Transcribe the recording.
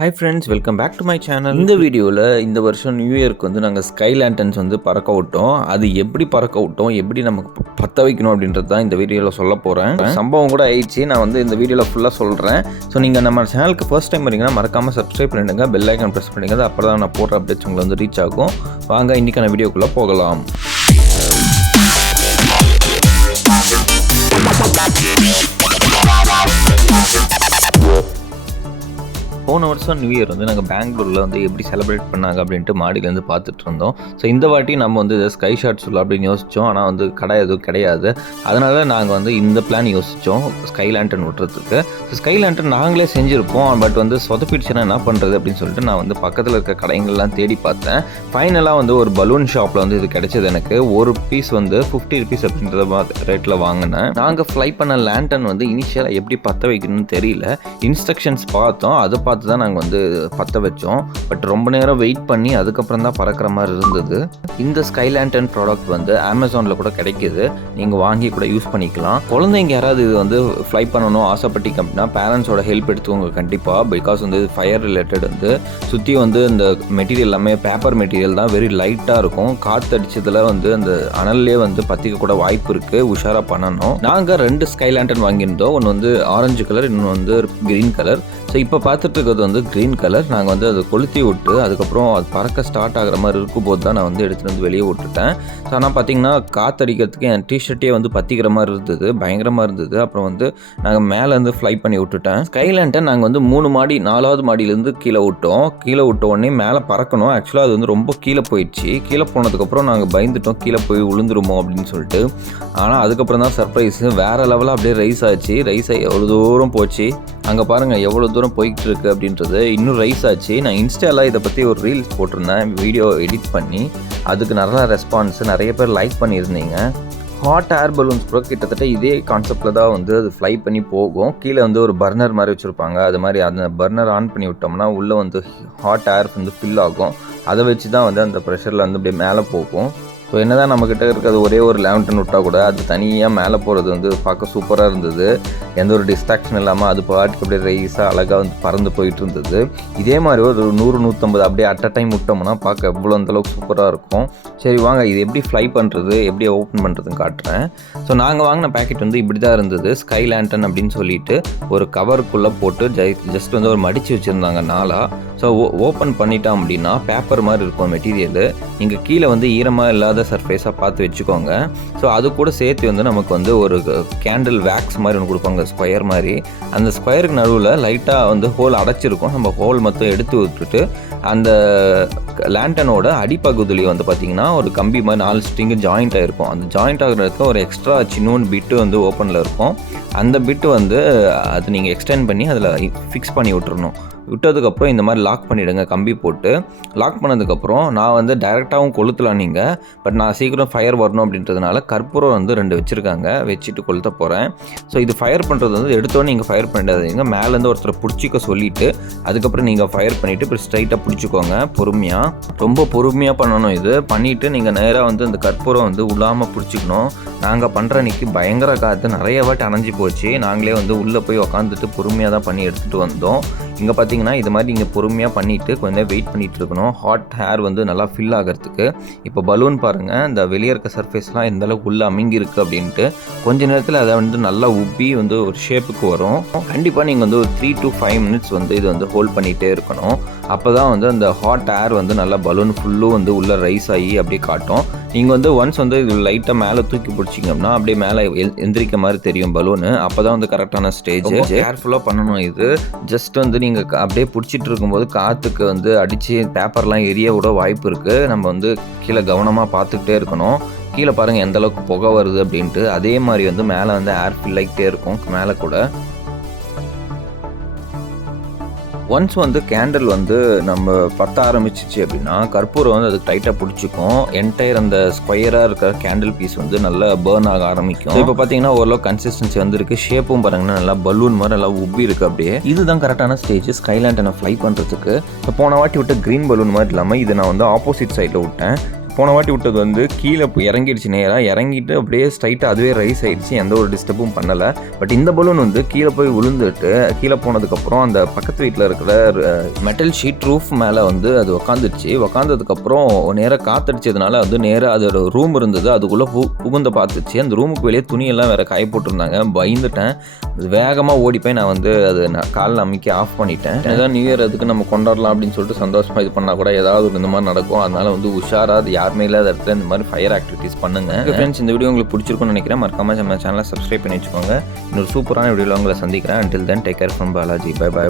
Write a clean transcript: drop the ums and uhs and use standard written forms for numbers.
Hi friends, welcome back to my channel. இந்த வீடியோவில் இந்த வருஷம் நியூ இயர்க்கு வந்து நாங்கள் ஸ்கை லேண்டன்ஸ் வந்து பறக்க விட்டோம். அது எப்படி பறக்க விட்டோம், எப்படி நமக்கு பற்ற வைக்கணும் அப்படின்றது தான் இந்த வீடியோவில் சொல்ல போகிறேன். சம்பவம் கூட ஆயிடுச்சு, நான் வந்து இந்த வீடியோவில் ஃபுல்லாக சொல்கிறேன். ஸோ நீங்கள் நம்ம சேனலுக்கு ஃபர்ஸ்ட் டைம் வரீங்கன்னா மறக்காமல் சப்ஸ்கிரைப் பண்ணிடுங்க, பெல் ஐக்கான் ப்ரெஸ் பண்ணிடுங்க. அப்போ தான் நான் போடுற அப்டேட்ஸ் உங்களை வந்து ரீச் ஆகும். வாங்க இன்றைக்கான வீடியோக்குள்ளே போகலாம். போன வருஷம் நியூ இயர் வந்து நாங்கள் பெங்களூரில் வந்து எப்படி செலிப்ரேட் பண்ணாங்க அப்படின்ட்டு மாடியிலேருந்து பார்த்துட்டு இருந்தோம். ஸோ இந்த வாட்டி நம்ம வந்து ஸ்கை ஷாட் சொல்லலாம் அப்படின்னு யோசித்தோம். ஆனால் வந்து கடை எதுவும் கிடையாது. அதனால் நாங்கள் வந்து இந்த பிளான் யோசித்தோம், ஸ்கை லேண்டன் விட்டுறதுக்கு. ஸோ ஸ்கை லேண்டன் நாங்களே செஞ்சுருப்போம், பட் வந்து சொதப்பிடுச்சுன்னா என்ன பண்ணுறது அப்படின்னு சொல்லிட்டு நான் வந்து பக்கத்தில் இருக்க கடைங்கள்லாம் தேடி பார்த்தேன். ஃபைனலாக வந்து ஒரு பலூன் ஷாப்பில் வந்து இது கிடைச்சது. எனக்கு ஒரு பீஸ் வந்து 50 rupees அப்படின்ற ரேட்டில் வாங்கினேன். நாங்கள் ஃப்ளை பண்ண லேண்டன் வந்து இனிஷியலாக எப்படி பற்ற வைக்கணும்னு தெரியல. இன்ஸ்ட்ரக்ஷன்ஸ் பார்த்தோம், அதை பார்த்து தான் நாங்கள் வந்து பற்ற வச்சோம். பட் ரொம்ப நேரம் வெயிட் பண்ணி அதுக்கப்புறம் தான் பறக்கிற மாதிரி இருந்தது. இந்த ஸ்கை லேண்டன் ப்ராடக்ட் வந்து அமேசானில் கூட கிடைக்கிது, நீங்கள் வாங்கி கூட யூஸ் பண்ணிக்கலாம். குழந்தைங்க யாராவது இது வந்து ஃப்ளை பண்ணணும் ஆசைப்பட்டீங்க அப்படின்னா பேரண்ட்ஸோட ஹெல்ப் எடுத்துக்கோங்க கண்டிப்பாக. பிகாஸ் வந்து ஃபயர் ரிலேட்டட் வந்து சுற்றி வந்து இந்த மெட்டீரியல் எல்லாமே பேப்பர் மெட்டீரியல் தான், வெரி லைட்டாக இருக்கும். காற்று அடிச்சதில் வந்து அந்த அனல்லே வந்து பற்றிக்க கூட வாய்ப்பு இருக்குது, உஷாராக பண்ணணும். நாங்கள் 2 ஸ்கை லேண்டன் வாங்கியிருந்தோம். ஒன்று வந்து ஆரஞ்சு கலர், இன்னொன்று வந்து க்ரீன் கலர். ஸோ இப்போ பார்த்துட்டு இருக்கிறது வந்து க்ரீன் கலர். நாங்கள் வந்து அதை கொளுத்தி விட்டு அதுக்கப்புறம் அது பறக்க ஸ்டார்ட் ஆகிற மாதிரி இருக்கும்போது தான் நான் வந்து எடுத்துகிட்டு வந்து வெளியே விட்டுட்டேன். ஸோ ஆனால் பார்த்தீங்கன்னா காற்றடிக்கிறதுக்கு என் டிஷர்ட்டே வந்து பற்றிக்கிற மாதிரி இருந்தது, பயங்கரமாக இருந்தது. அப்புறம் வந்து நாங்கள் மேலேருந்து ஃப்ளை பண்ணி விட்டுட்டேன். ஸ்கை லேண்டன் நாங்கள் வந்து 3 மாடி 4வது மாடியிலேருந்து கீழே விட்டோம். கீழே விட்ட உடனே மேலே பறக்கணும். ஆக்சுவலாக அது வந்து ரொம்ப கீழே போயிடுச்சு. கீழே போனதுக்கப்புறம் நாங்கள் பயந்துட்டோம், கீழே போய் விழுந்துருமோ அப்படின்னு சொல்லிட்டு. ஆனால் அதுக்கப்புறம் தான் சர்ப்ரைஸ், வேறு லெவலாக அப்படியே ரைஸ் ஆச்சு. ரைஸ் ஆகி எவ்வளோ தூரம் போச்சு அங்கே பாருங்கள், எவ்வளோ தூரம் போய்கிட்டு இருக்குது அப்படின்றது. இன்னும் ரைஸ் ஆச்சு. நான் இன்ஸ்டாவில் இதை பற்றி ஒரு ரீல்ஸ் போட்டிருந்தேன், வீடியோ எடிட் பண்ணி. அதுக்கு நல்லா ரெஸ்பான்ஸ், நிறைய பேர் லைக் பண்ணியிருந்தீங்க. ஹாட் ஏர் பலூன்ஸ் கூட கிட்டத்தட்ட இதே கான்செப்டில் தான் வந்து அது ஃப்ளை பண்ணி போகும். கீழே வந்து ஒரு பர்னர் மாதிரி வச்சுருப்பாங்க. அது மாதிரி அந்த பர்னர் ஆன் பண்ணி விட்டோம்னா உள்ளே வந்து ஹாட் ஏர் வந்து ஃபில் ஆகும். அதை வச்சு தான் வந்து அந்த ப்ரெஷரில் வந்து அப்படியே மேலே போகும். ஸோ என்ன தான் நம்மக்கிட்ட இருக்கிறது ஒரே ஒரு லேண்டன் விட்டால் கூட அது தனியாக மேலே போகிறது வந்து பார்க்க சூப்பராக இருந்தது. எந்த ஒரு டிஸ்ட்ராக்ஷன் இல்லாமல் அது பாட்டுக்கு அப்படியே ரைஸாக அழகாக வந்து பறந்து போயிட்டு இருந்தது. இதே மாதிரி ஒரு 100-150 அப்படியே அட் அ டைம் விட்டோம்னா பார்க்க எவ்வளோ அந்தளவுக்கு சூப்பராக இருக்கும். சரி வாங்க, இது எப்படி ஃப்ளை பண்ணுறது, எப்படி ஓப்பன் பண்ணுறதுன்னு காட்டுறேன். ஸோ நாங்கள் வாங்கின பேக்கெட் வந்து இப்படி தான் இருந்தது. ஸ்கை லேண்டன் அப்படின்னு சொல்லிட்டு ஒரு கவருக்குள்ளே போட்டு ஜஸ்ட் வந்து ஒரு மடித்து வச்சுருந்தாங்க 4ஆக. ஸோ ஓப்பன் பண்ணிட்டோம் அப்படின்னா பேப்பர் மாதிரி இருக்கும் மெட்டீரியலு. நீங்கள் கீழே வந்து ஈரமாக இல்லாத சர்ஃபேஸாக பார்த்து வச்சுக்கோங்க. ஸோ அது கூட சேர்த்து வந்து நமக்கு வந்து ஒரு கேண்டில் வேக்ஸ் மாதிரி ஒன்று கொடுப்பாங்க, ஸ்கொயர் மாதிரி. அந்த ஸ்கொயருக்கு நடுவில் லைட்டாக வந்து ஹோல் அடைச்சிருக்கும். நம்ம ஹோல் மட்டும் எடுத்து விட்டுட்டு அந்த லேண்டனோட அடிப்பகுதியில் வந்து பார்த்திங்கன்னா ஒரு கம்பி மாதிரி 4 ஸ்ட்ரிங்கு ஜாயிண்ட் ஆகிருக்கும். அந்த ஜாயிண்ட் ஆகிறதுக்கு ஒரு எக்ஸ்ட்ரா சின்னோன்னு பிட்டு வந்து ஓப்பனில் இருக்கும். அந்த பிட்டு வந்து அது நீங்கள் எக்ஸ்டெண்ட் பண்ணி அதில் ஃபிக்ஸ் பண்ணி விட்டுறணும். விட்டதுக்கப்புறம் இந்த மாதிரி லாக் பண்ணிவிடுங்க, கம்பி போட்டு. லாக் பண்ணதுக்கப்புறம் நான் வந்து டைரெக்டாகவும் கொளுத்தலாம் நீங்கள், பட் நான் சீக்கிரம் ஃபயர் வரணும் அப்படின்றதுனால கற்பூரம் வந்து 2 வச்சுருக்காங்க, வச்சுட்டு கொளுத்த போகிறேன். ஸோ இது ஃபயர் பண்ணுறது வந்து எடுத்தோன்னே நீங்கள் ஃபயர் பண்ணிடாதீங்க. மேலேருந்து ஒருத்தரை பிடிச்சிக்க சொல்லிவிட்டு அதுக்கப்புறம் நீங்கள் ஃபயர் பண்ணிவிட்டு இப்போ ஸ்ட்ரைட்டாக பிடிச்சிக்கோங்க பொறுமையாக. ரொம்ப பொறுமையாக பண்ணணும். இது பண்ணிவிட்டு நீங்கள் நேராக வந்து அந்த கற்பூரம் வந்து உள்ளாமல் பிடிச்சிக்கணும். நாங்கள் பண்ணுற அன்றைக்கி பயங்கர காற்று, நிறைய வாட்டி அணைஞ்சி போச்சு. நாங்களே வந்து உள்ளே போய் உக்காந்துட்டு பொறுமையாக தான் பண்ணி எடுத்துகிட்டு வந்தோம். இங்கே பார்த்தீங்கன்னா இது மாதிரி நீங்கள் பொறுமையாக பண்ணிவிட்டு கொஞ்சம் வெயிட் பண்ணிகிட்டு இருக்கணும், ஹாட் ஹேர் வந்து நல்லா ஃபில் ஆகிறதுக்கு. இப்போ பலூன் பாருங்கள், இந்த வெளியே இருக்க சர்ஃபேஸ்லாம் எந்தளவுக்கு உள்ளே அமுங்கியிருக்கு அப்படின்ட்டு. கொஞ்ச நேரத்தில் அதை வந்து நல்லா உப்பி வந்து ஒரு ஷேப்புக்கு வரும். கண்டிப்பாக நீங்கள் வந்து ஒரு 3 to 5 minutes வந்து இது வந்து ஹோல்ட் பண்ணிகிட்டே இருக்கணும். அப்போ தான் வந்து அந்த ஹாட் ஏர் வந்து நல்லா பலூன் ஃபுல்லும் வந்து உள்ளே ரைஸ் ஆகி அப்படியே காட்டும். நீங்கள் வந்து ஒன்ஸ் வந்து இது லைட்டாக மேலே தூக்கி பிடிச்சிங்க அப்படின்னா அப்படியே மேலே எந்திரிக்க மாதிரி தெரியும் பலூனு. அப்போ தான் வந்து கரெக்டான ஸ்டேஜ். கேர்ஃபுல்லாக பண்ணணும். இது ஜஸ்ட் வந்து நீங்கள் அப்படியே பிடிச்சிட்டு இருக்கும்போது காற்றுக்கு வந்து அடித்து பேப்பர்லாம் எரிய விட வாய்ப்பு இருக்குது. நம்ம வந்து கீழே கவனமாக பார்த்துக்கிட்டே இருக்கணும். கீழே பாருங்கள் எந்த அளவுக்கு புகை வருது அப்படின்ட்டு. அதே மாதிரி வந்து மேலே வந்து ஏர் ஃபில் ஆகிட்டே இருக்கும் மேலே கூட. ஒன்ஸ் வந்து கேண்டில் வந்து நம்ம பற்ற ஆரம்பிச்சிச்சு அப்படின்னா கற்பூரம் வந்து அதுக்கு டைட்டாக பிடிச்சிக்கும். என்டையர் அந்த ஸ்கொயராக இருக்கிற கேண்டில் பீஸ் வந்து நல்லா பேர்ன் ஆக ஆரம்பிக்கும். இப்போ பார்த்தீங்கன்னா ஓரளவு கன்சிஸ்டன்சி வந்துருக்கு. ஷேப்பும் பாருங்கன்னா நல்லா பலூன் மாதிரி நல்லா உப்பி இருக்குது அப்படியே. இதுதான் கரெக்டான ஸ்டேஜ் ஸ்கை லேண்டனை ஃப்ளை பண்ணுறதுக்கு. போன வாட்டி விட்டு க்ரீன் பலூன் மாதிரி இல்லாமல் இதை நான் வந்து ஆப்போசிட் சைடில் விட்டேன். போன வாட்டி விட்டது வந்து கீழே இறங்கிடுச்சு, நேராக இறங்கிட்டு அப்படியே ஸ்ட்ரைட்டாக அதுவே ரைஸ் ஆகிடுச்சு, எந்த ஒரு டிஸ்டர்பும் பண்ணலை. பட் இந்த பலூன் வந்து கீழே போய் விழுந்துட்டு கீழே போனதுக்கப்புறம் அந்த பக்கத்து வீட்டில் இருக்கிற மெட்டல் ஷீட் ரூஃப் மேலே வந்து அது உக்காந்துருச்சு. உக்காந்ததுக்கப்புறம் நேராக காத்தடிச்சதுனால வந்து நேராக அதோட ரூம் இருந்தது, அதுக்குள்ளே புகுந்த பார்த்துச்சு. அந்த ரூமுக்கு வெளியே துணியெல்லாம் வேறு காய போட்டிருந்தாங்க. பயந்துட்டேன், வேகமாக ஓடி போய் நான் வந்து அது காலில் அமைக்கி ஆஃப் பண்ணிட்டேன். ஏதாவது நியூ இயர் அதுக்கு நம்ம கொண்டாடலாம் அப்படின்னு சொல்லிட்டு சந்தோஷமாக இது பண்ணால் கூட ஏதாவது ஒரு இந்த மாதிரி நடக்கும். அதனால வந்து உஷாராக அது யாருமே இல்லாத இடத்துல இந்த மாதிரி ஃபயர் ஆக்டிவிட்டீஸ் பண்ணுங்க. ஃப்ரெண்ட்ஸ், இந்த வீடியோ உங்களுக்கு பிடிச்சிருக்கும்னு நினைக்கிறேன். மறக்காம நம்ம சேனலை சப்ஸ்கிரைப் பண்ணி வச்சுக்கோங்க. இன்னொரு சூப்பரான வீடியோவில் உங்களை சந்திக்கிறேன். until then take care from Balaji. Bye by.